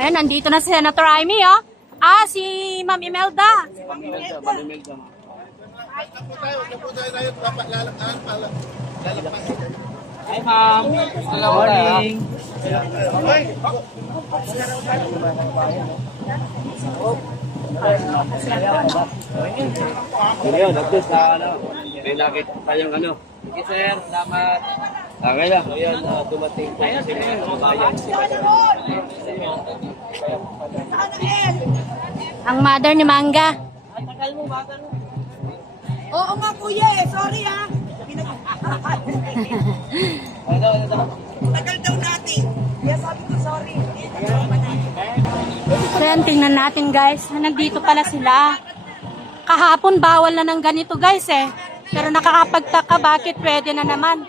Ayan, nandito na si Senator Amy, oh. Ah, si Ma'am Imelda. Hi, ma'am. Hello, morning. Ngayon, nagdos na may nakita tayong ano. Sige, sir. Salamat. Okay lang, ngayon dumating po kasi mga kababayan. Ang mother ni Mangga. Oo nga kuya eh, sorry ha. Tagal daw natin. Kaya sabi ko sorry. So yan, tingnan natin guys. Nandito pala sila. Kahapon bawal na ng ganito guys eh. Pero nakakapagtaka bakit pwede na naman.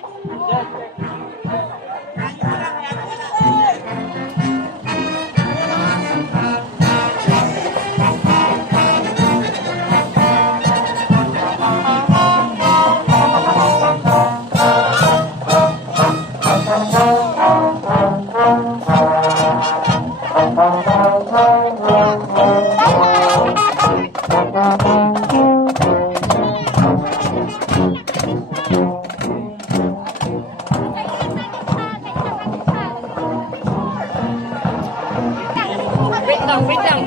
Wait lang.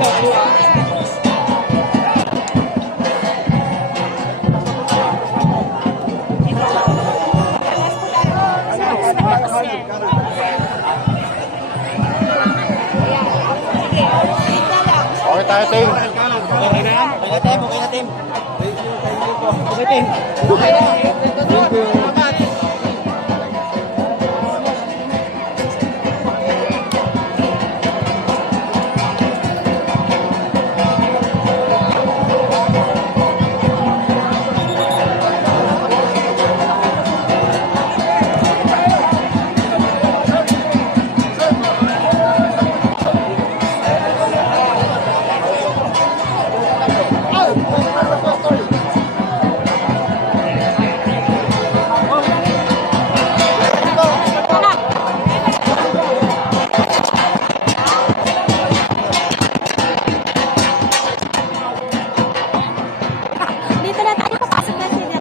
Okay tayo, Ting. Okay na yan? Okay na, Tim. Okay na, Tim. Okay, Tim. Okay na. Thank you. Dito na tayo, papasok na sila.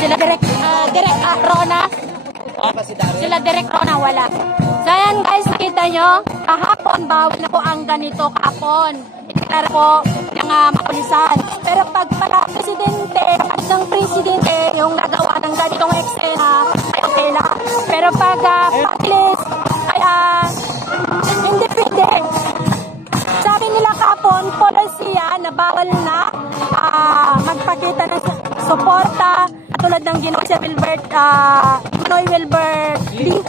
Sila direct Rona. Sila direct Rona, wala. So ayan guys, nakita nyo, kahapon bawal na po ang ganito kahapon. Pero po, yung mapulisan. Pero pag pala presidente at ng presidente yung nagawa ng ganitong eksena, ay okay lang. Pero pag police, ay hindi pwede. Sabi nila kahapon, polisiya na bawal na magpakita ng suporta tulad ng ginawa si Manoy Wilbert Lee.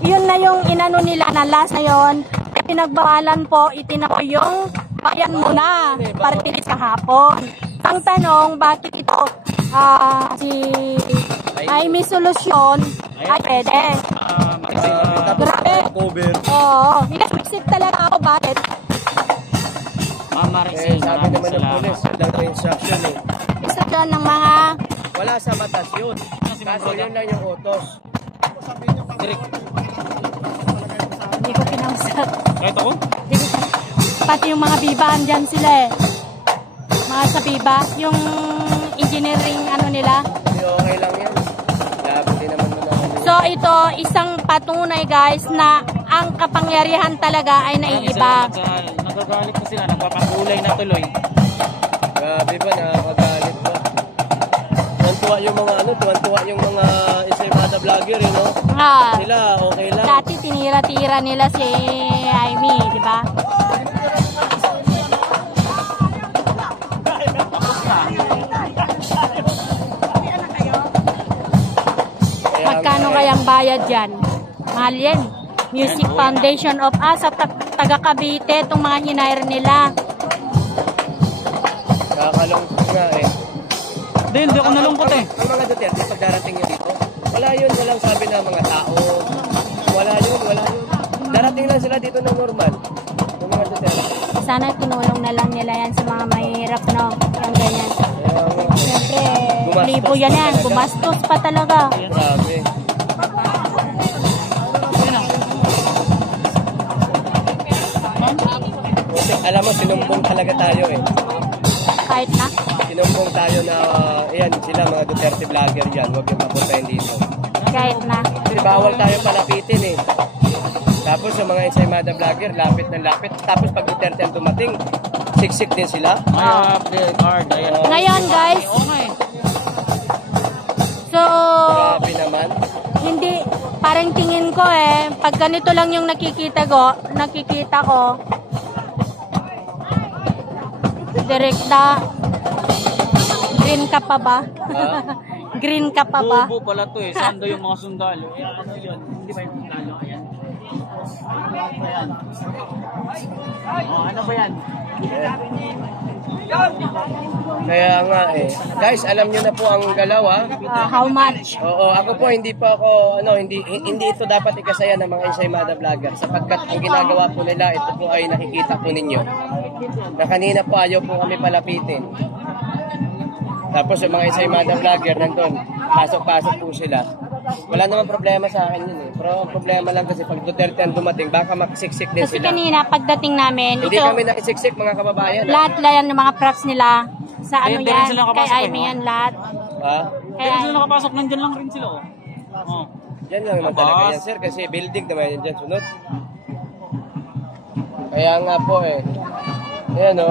Yun na yung inano nila na last na yun. Pinagbawalan po, itinapo yung bayan muna para tinis kahapon. Ang tanong, bakit ito si ay may solusyon ay pwede. Grabe. Oo. Inisip talaga ako bakit. Sabi naman ng pulis, lang na instruction eh. Isa dyan ng mga Wala sa batas yun. Kaso yun lang yung utos. hindi ko kinausap. Ito ko? Pati yung mga biba, andyan sila eh. Mga sa biba, yung engineering ano nila. Hindi, okay lang yan. Labi din naman mo naman. So ito, isang patunay guys na ang kapangyarihan talaga ay naiiba. Nagagalit na sila, nagpapakulay na tuloy. Grabe ba, nakakagalit ba? Tuwan-tuwa yung mga tuwan-tuwa yung mga Ensaymada vlogger, no? Sila, okay lang. Dati tinira-tira nila si Amy, di ba? Magkano kayang bayad yan? Mahal yan. Music Foundation of Us sa taga Cavite, itong mga hinire nila. Nakakalungkot nga eh. Hindi ako nalungkot eh. Ang mga Duterte, pag darating nyo dito, wala yun, walang sabi ng mga tao. Wala yun. Darating lang sila dito na normal. Yung mga Duterte. Sana tinulong na lang nila yan sa mga mahirap, no? Yung ganyan. Siyempre, libo yan yan. Gumastos pa talaga. Grabe. Kasi alam mo, sinumbong talaga tayo eh. Kahit na. Sinumbong tayo na, ayan, sila mga Duterte vlogger yan. Huwag yung mapuntahin dito. Kahit na. Kasi bawal tayo palapitin eh. Tapos yung mga Ensaymada vlogger, lapit ng lapit. Tapos pag Duterte ang dumating, siksik din sila. I have the card. Ayan. Ngayon, guys. Okay. So, Grabe naman. hindi, parang tingin ko eh, pag ganito lang yung nakikita ko, direkta, green ka pa ba? Green ka pa ba? Bobo pala to eh. Sando yung mga sundalo. Ano yun? Hindi ba yung sundalo? Ayan. Ano ba yan? Kaya nga eh. Guys, alam nyo na po ang galaw ha. How much? Oo, ako po hindi pa ako hindi ito dapat ikasaya ng mga Ensaymada vlogger sapagkat ang ginagawa po nila ito po ay nakikita po ninyo. Na kanina po ayaw po kami palapitin. Tapos yung mga Ensaymada vlogger nandun, pasok-pasok po sila. Wala naman problema sa akin yun eh. Pero ang problema lang kasi pag Duterte ang dumating, baka makisiksik din Kasi sila. kanina, pagdating namin, Hindi ito, kami nakisiksik mga kababayan. lahat lang ng mga props nila sa ano Hindi rin yan, sila kay nakapasok, Aimee no? yan lahat. Ha? Kaya sila nakapasok, nandyan lang rin sila. Oh. Yan lang naman talaga yan sir kasi building naman yan dyan sunod. Kaya nga po eh. Ayan o.